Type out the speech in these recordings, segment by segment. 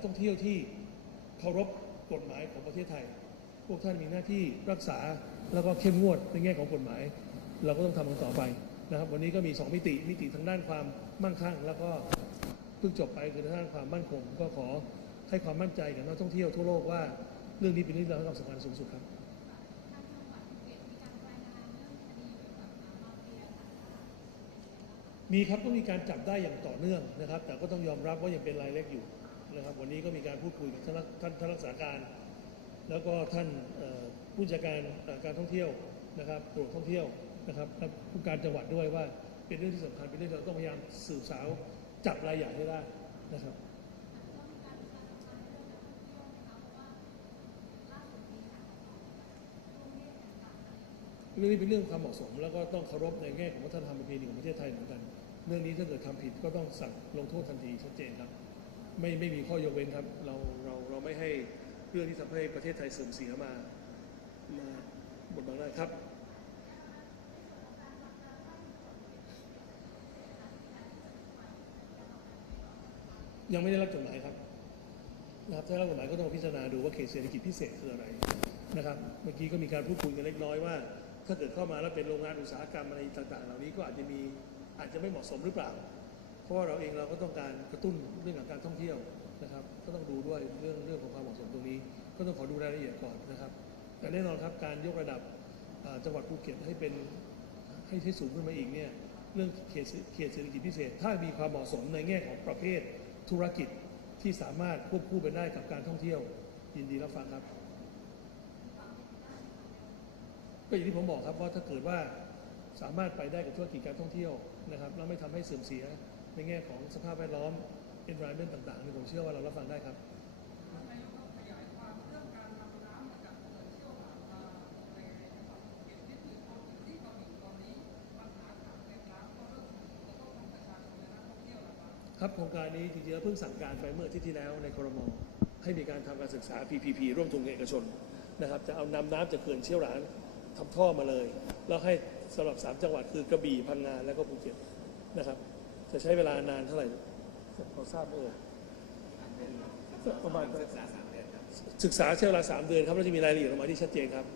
กท่องเที่ยวที่เคารพกฎหมายของประเทศไทย พวกท่านมีหน้าที่รักษาแล้วก็เข้มงวดในแง่ของกฎหมาย เราก็ต้องทำกันต่อไปนะครับ วันนี้ก็มี 2 มิติมิติทางด้านความมั่งคั่ง แล้วก็เพิ่งจบไปคือทางด้านความมั่นคง ก็ขอให้ความมั่นใจกับนักท่องเที่ยวทั่วโลกว่าเรื่องนี้เป็นเรื่องที่เราให้ความสำคัญสูงสุดครับมีครับก็มีการจับได้อย่างต่อเนื่องนะครับ แต่ก็ต้องยอมรับว่ายังเป็นรายเล็กอยู่ นะครับ วันนี้ก็มีการพูดคุยกับท่านท่านรักษาการ แล้วก็ท่านผู้จัดการการท่องเที่ยวนะครับตรวจท่องเที่ยวนะครับและผู้การจังหวัดด้วยว่าเป็นเรื่องที่สำคัญเป็นเรื่องที่เราต้องพยายามสืบสาวจับรายใหญ่ให้ได้นะครับเรื่องนี้เป็นเรื่องความเหมาะสม แล้วก็ต้องเคารพในแง่ของวัฒนธรรมประเพณีของประเทศไทยเหมือนกัน เรื่องนี้ถ้าเกิดทำผิดก็ต้องสั่งลงโทษทันทีชัดเจนครับ ไม่ไม่มีข้อยกเว้นครับ เราเราเราไม่ให้เรื่องที่ทำให้ประเทศไทยเสื่อมเสียมามาบทบังได้ครับยังไม่ได้รับจดหมายครับนะครับถ้ารับจดหมายก็ต้องพิจารณาดูว่าเขตเศรษฐกิจพิเศษคืออะไรนะครับ เมื่อกี้ก็มีการพูดคุยกันเล็กน้อยว่า ถ้าเกิดเข้ามาแล้วเป็นโรงงานอุตสาหกรรมอะไรต่าง ๆ เหล่านี้ก็อาจจะมีอาจจะไม่เหมาะสมหรือเปล่า ราะว่าเราเองเราก็ต้องการกระตุ้นเรื่องของการท่องเที่ยวนะครับ ก็ต้องดูด้วยเรื่องเรื่องของความเหมาะสมตรงนี้ ก็ต้องขอดูรายละเอียดก่อนนะครับ แต่แน่นอนครับการยกระดับจังหวัดภูเก็ตให้เป็นให้ให้สูงขึ้นมาอีกเนี่ยเรื่องเขตเศรเขตเศรษฐกิจพิเศษ ถ้ามีความเหมาะสมในแง่ของประเภทธุรกิจที่สามารถควบคู่ไปได้กับการท่องเที่ยวยินดีรับฟังครับ ก็อย่างที่ผมบอกครับว่าถ้าเกิดว่าสามารถไปได้กับธุรกิจการท่องเที่ยวนะครับแล้วไม่ทำให้เสื่อมเสีย ในแง่ของสภาพแวดล้อม environment ต่างๆนี่ผมเชื่อว่าเรารับฟังได้ครับ ครับโครงการนี้จริงๆเพิ่งสั่งการไปเมื่อทิตย์ที่แล้วในครมให้มีการทำการศึกษา PPP ร่วมทุนเอกชนนะครับจะเอานำน้ำจากเขื่อนเชี่ยวหลานทำท่อมาเลย แล้วให้สำหรับ 3 จังหวัดคือกระบี่พังงาและก็ภูเก็ตนะครับ จะใช้เวลานานเท่าไหร่พอทราบไหมเอ่ยประมาณศึกษาสามเดือนศึกษาใช้เวลาสามเดือนครับแล้วจะมีรายละเอียดออกมาที่ชัดเจนครับ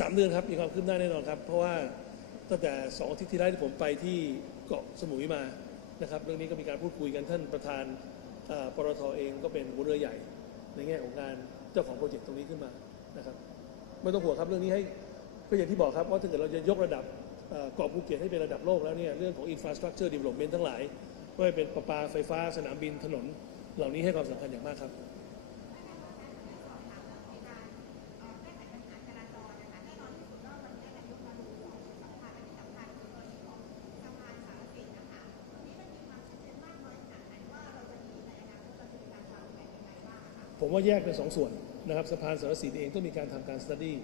สามเดือนครับมีความคืบหน้าแน่นอนครับ เพราะว่าตั้งแต่สองอาทิตย์ที่แล้วที่ผมไปที่เกาะสมุยมานะครับ เรื่องนี้ก็มีการพูดคุยกันท่านประธานเอ่อปตทเองก็เป็นหัวเรือใหญ่ ในแง่ของการเจ้าของโปรเจกต์ตรงนี้ขึ้นมานะครับไม่ต้องห่วงครับเรื่องนี้ให้ก็อย่างที่บอกครับว่าถ้าเกิดเราจะยกระดับ เอ่อเกาะภูเก็ตให้เป็นระดับโลกแล้วเนี่ยเรื่องของ infrastructure development ทั้งหลายไม่ว่าเป็นประปาไฟฟ้าสนามบินถนน เหล่านี้ให้ความสำคัญอย่างมากครับผมว่าแยกเป็นสองส่วนนะครับสะพานสารสินเองต้องมีการทำการสต u d ดี้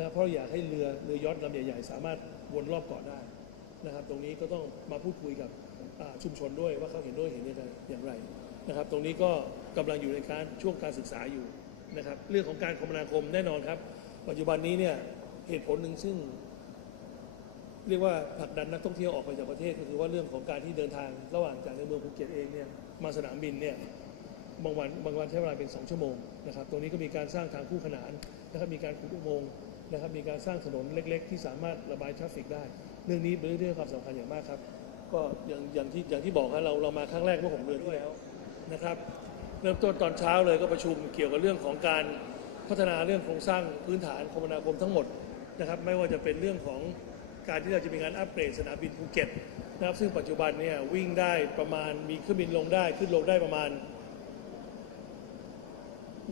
นะเพราะอยากให้เรือเรือยอทลำใหญ่ๆ สามารถวนรอบเกาะได้นะครับ ตรงนี้ก็ต้องมาพูดคุยกับชุมชนด้วยว่าเขาเห็นด้วยเห็นอย่างไรนะครับ ตรงนี้ก็กำลังอยู่ในการช่วงการศึกษาอยู่นะครับ เรื่องของการคมนาคมแน่นอนครับ ปัจจุบันนี้เนี่ยเหตุผลหนึ่งซึ่ง เรียกว่าผลักดันนักท่องเที่ยวออกไปจากประเทศก็คือว่าเรื่องของการที่เดินทางระหว่างจากในเมืองภูเก็ตเองเนี่ยมาสนามบินเนี่ยบางวันบางวันใช้เวลาเป็น 2 ชั่วโมงนะครับ ตรงนี้ก็มีการสร้างทางคู่ขนานนะครับ มีการขุดอุโมงค์ นะครับมีการสร้างถนนเล็ก ๆ ที่สามารถระบายทราฟฟิกได้ เรื่องนี้เป็นเรื่องที่ความสำคัญอย่างมากครับ ก็อย่างอย่างที่อย่างที่บอกครับเราเรามาครั้งแรกเมื่อหกเดือนที่แล้วนะครับ เริ่มต้นตอนเช้าเลยก็ประชุมเกี่ยวกับเรื่องของการพัฒนาเรื่องโครงสร้างพื้นฐานคมนาคมทั้งหมดนะครับ ไม่ว่าจะเป็นเรื่องของการที่เราจะมีการอัปเกรดสนามบินภูเก็ตนะครับซึ่งปัจจุบันเนี่ยวิ่งได้ประมาณมีเครื่องบินลงได้ขึ้นลงได้ประมาณ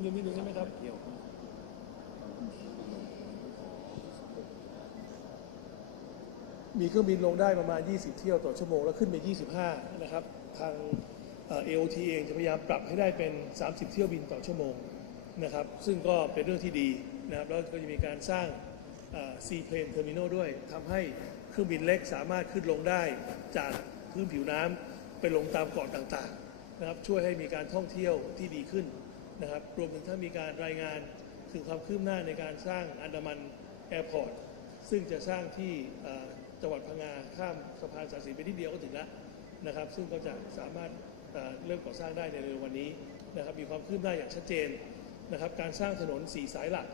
ยังมีหนึ่งใช่ไหมครับ มีเครื่องบินลงได้ประมาณ 20 เที่ยวต่อชั่วโมง แล้วขึ้นไป 25 นะครับ ทางเอ่อ AOT เองจะพยายามปรับให้ได้เป็น 30 เที่ยวบินต่อชั่วโมงนะครับ ซึ่งก็เป็นเรื่องที่ดีนะครับ แล้วก็จะมีการสร้างเอ่อ Seaplane Terminal ด้วยทำให้เครื่องบินเล็กสามารถขึ้นลงได้จากพื้นผิวน้ำไปลงตามเกาะต่างๆนะครับ ช่วยให้มีการท่องเที่ยวที่ดีขึ้นนะครับ รวมถึงถ้ามีการรายงานถึงความคืบหน้าในการสร้างอันดามันแอร์พอร์ต ซึ่งจะสร้างที่จังหวัดพังงาข้ามสะพานสาสีไปนิดเดียวก็ถึงแล้วนะครับ ซึ่งก็จะสามารถเริ่มก่อสร้างได้ในเร็ววันนี้นะครับมีความคืบหน้าอย่างชัดเจนนะครับ การสร้างถนนสีสายหลัก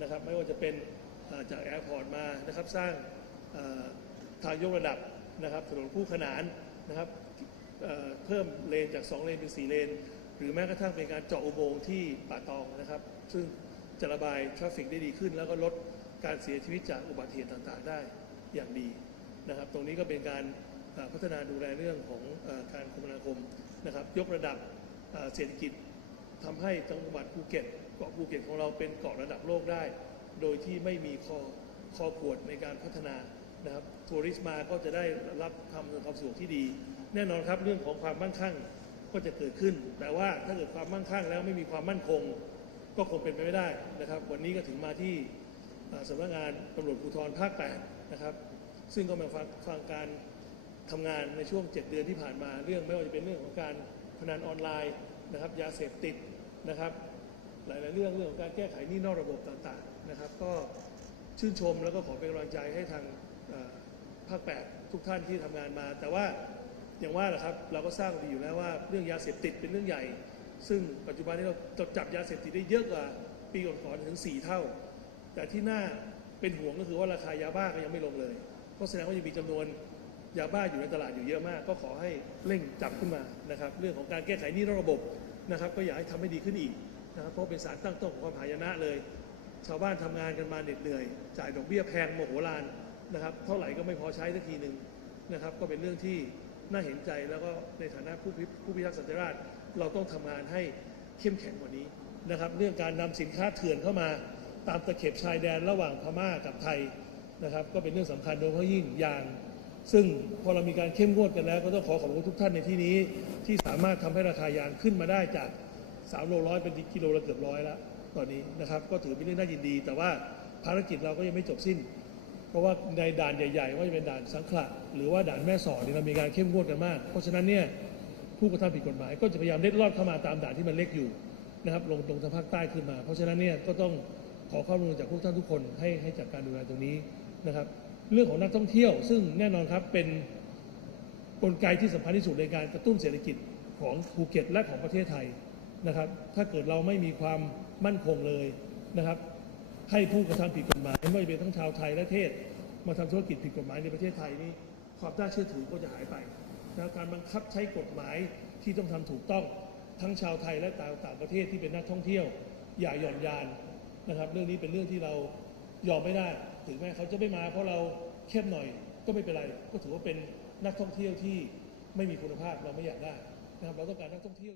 นะครับ ไม่ว่าจะเป็นจากแอร์พอร์ตมานะครับ สร้างทางยกระดับนะครับ ถนนคู่ขนานนะครับเอ่อเพิ่มเลนจาก 2 เลนเป็น 4 เลน หรือแม้กระทั่งเป็นการเจาะอุโมงค์ที่ป่าตองนะครับ ซึ่งจะระบายทราฟฟิกได้ดีขึ้น แล้วก็ลด การเสียชีวิตจากอุบัติเหตุต่างๆ ได้อย่างดีนะครับ ตรงนี้ก็เป็นการพัฒนาดูแลเรื่องของการคมนาคมนะครับ ยกระดับเศรษฐกิจทำให้จังหวัดภูเก็ตเกาะภูเก็ตของเราเป็นเกาะระดับโลกได้ โดยที่ไม่มีคอคอขวดในการพัฒนานะครับทัวริสมาก็จะได้รับทำความสะดวกที่ดี แน่นอนครับเรื่องของความมั่งคั่งก็จะเกิดขึ้น แต่ว่าถ้าเกิดความมั่งคั่งแล้วไม่มีความมั่นคง ก็คงเป็นไปไม่ได้นะครับ วันนี้ก็ถึงมาที่ สำนักงานตำรวจภูธรภาค8นะครับ ซึ่งก็มาฟังฟังการทำงานในช่วง 7 เดือนที่ผ่านมาเรื่องไม่ว่าจะเป็นเรื่องของการพนันออนไลน์นะครับยาเสพติดนะครับ หลายๆเรื่องเรื่องของการแก้ไขหนี้นอกระบบต่างๆนะครับ ก็ชื่นชมแล้วก็ขอเป็นกำลังใจให้ทางภาค 8 ทุกท่านที่ทำงานมา แต่ว่าอย่างว่าแหละครับเราก็ทราบดีอยู่แล้วว่าเรื่องยาเสพติดเป็นเรื่องใหญ่ ซึ่งปัจจุบันนี้เราจดจับยาเสพติดได้เยอะกว่าปีก่อนๆถึง 4 เท่า แต่ที่น่าเป็นห่วงก็คือว่าราคายาบ้าก็ยังไม่ลงเลย ก็แสดงว่ายังมีจำนวนยาบ้าอยู่ในตลาดอยู่เยอะมาก ก็ขอให้เร่งจับขึ้นมานะครับ เรื่องของการแก้ไขนี้นระบบนะครับ ก็อยากให้ทำให้ดีขึ้นอีกนะครับเพราะเป็นสารตั้งต้นของความหายนะเลย ชาวบ้านทำงานกันมาเหน็ดเหนื่อย จ่ายดอกเบี้ยแพงโมโหลานนะครับเท่าไหร่ก็ไม่พอใช้สักทีหนึ่งนะครับ ก็เป็นเรื่องที่น่าเห็นใจแล้วก็ในฐานะผู้พิผู้พิทักษ์สันติราษฎร์เราต้องทำงานให้เข้มแข็งกว่านี้นะครับ เรื่องการนำสินค้าเถื่อนเข้ามา ตามตะเข็บชายแดนระหว่างพม่ากับไทยนะครับ ก็เป็นเรื่องสำคัญโดยเฉพาะยิ่งยาง ซึ่งพอเรามีการเข้มงวดกันแล้ว ก็ต้องขอขอบคุณทุกท่านในที่นี้ ที่สามารถทำให้ราคายางขึ้นมาได้จาก3โลร้อยเป็นกิโลละเกือบร้อยแล้วตอนนี้นะครับ ก็ถือเป็นเรื่องน่ายินดี แต่ว่าภารกิจเราก็ยังไม่จบสิ้น เพราะว่าในด่านใหญ่ๆว่าจะเป็นด่านสังขละหรือว่าด่านแม่สอดเนี่ยเรามีการเข้มงวดกันมาก เพราะฉะนั้นเนี่ยผู้กระทำผิดกฎหมายก็จะพยายามเล็ดลอดเข้ามาตามด่านที่มันเล็กอยู่นะครับลงตรงทางภาคใต้ขึ้นมา เพราะฉะนั้นเนี่ยก็ต้อง ขอข้อมูลจากพวกท่านทุกคนให้ให้จัดการดูแลตรงนี้นะครับ เรื่องของนักท่องเที่ยว ซึ่งแน่นอนครับเป็นกลไกที่สำคัญที่สุดในการกระตุ้นเศรษฐกิจของภูเก็ตและของประเทศไทยนะครับ ถ้าเกิดเราไม่มีความมั่นคงเลยนะครับ ให้ผู้กระทำผิดกฎหมายไม่ว่าจะเป็นทั้งชาวไทยและเทศ มาทำธุรกิจผิดกฎหมายในประเทศไทยนี่ความน่าเชื่อถือก็จะหายไปนะการบังคับใช้กฎหมายที่ต้องทำถูกต้องทั้งชาวไทยและต่างประเทศที่เป็นนักท่องเที่ยว อย่าหย่อนยาน นะครับ เรื่องนี้เป็นเรื่องที่เรายอมไม่ได้ ถึงแม้เขาจะไม่มาเพราะเราเข้มหน่อยก็ไม่เป็นไร ก็ถือว่าเป็นนักท่องเที่ยวที่ไม่มีคุณภาพเราไม่อยากได้นะครับเราต้องการนักท่องเที่ยว